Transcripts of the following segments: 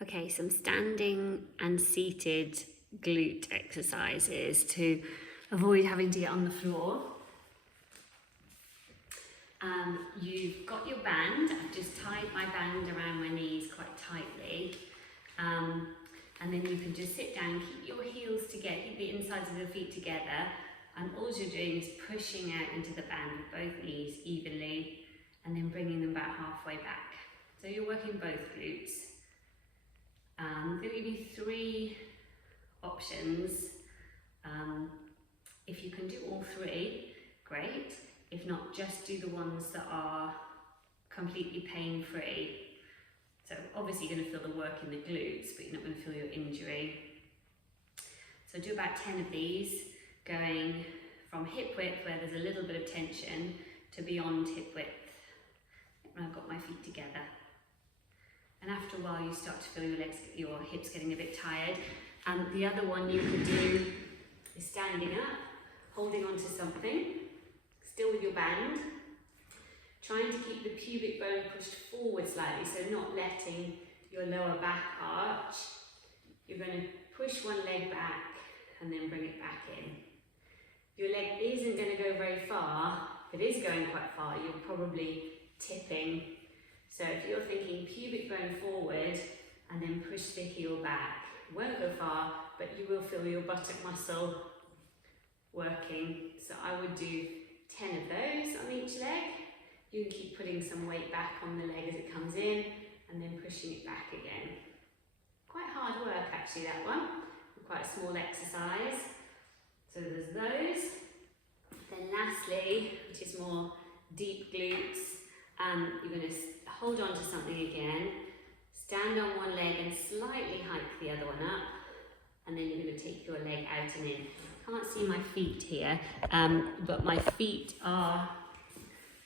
Okay, some standing and seated glute exercises to avoid having to get on the floor. You've got your band. I've just tied my band around my knees quite tightly. And then you can just sit down, keep your heels together, keep the insides of your feet together, and all you're doing is pushing out into the band with both knees evenly, and then bringing them about halfway back. So you're working both glutes. I'm going to give you 3 options. If you can do all 3, great. If not, just do the ones that are completely pain-free. So obviously you're going to feel the work in the glutes, but you're not going to feel your injury. So do about 10 of these, going from hip width, where there's a little bit of tension, to beyond hip width, when I've got my feet together. And after a while you start to feel your hips getting a bit tired. And the other one you could do is standing up, holding onto something, still with your band, trying to keep the pubic bone pushed forward slightly, so not letting your lower back arch. You're going to push one leg back and then bring it back in. Your leg isn't going to go very far. If it is going quite far, you're probably tipping. So if you're thinking pubic bone forward and then push the heel back, it won't go far, but you will feel your buttock muscle working. So I would do 10 of those on each leg. You can keep putting some weight back on the leg as it comes in and then pushing it back again. Quite hard work actually, that one. Quite a small exercise. So there's those. Then lastly, which is more deep glutes, you're going to hold on to something again, stand on one leg and slightly hike the other one up, and then you're going to take your leg out and in. I can't see my feet here, but my feet are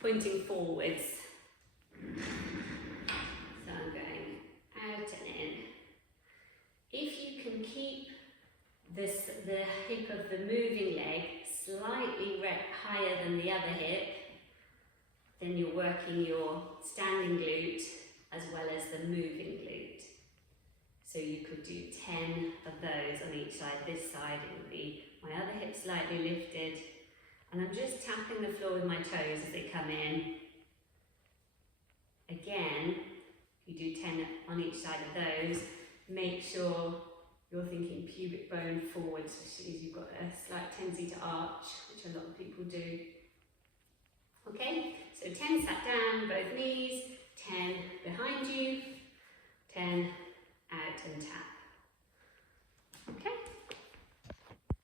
pointing forwards. So I'm going out and in. If you can keep the hip of the moving leg slightly higher than the other hip, then you're working your standing glute as well as the moving glute. So you could do 10 of those on each side. This side it would be my other hip slightly lifted, and I'm just tapping the floor with my toes as they come in. Again, you do 10 on each side of those. Make sure you're thinking pubic bone forward, especially as you've got a slight tendency to arch, which a lot of people do. Okay, so 10 sat down, both knees, 10 behind you,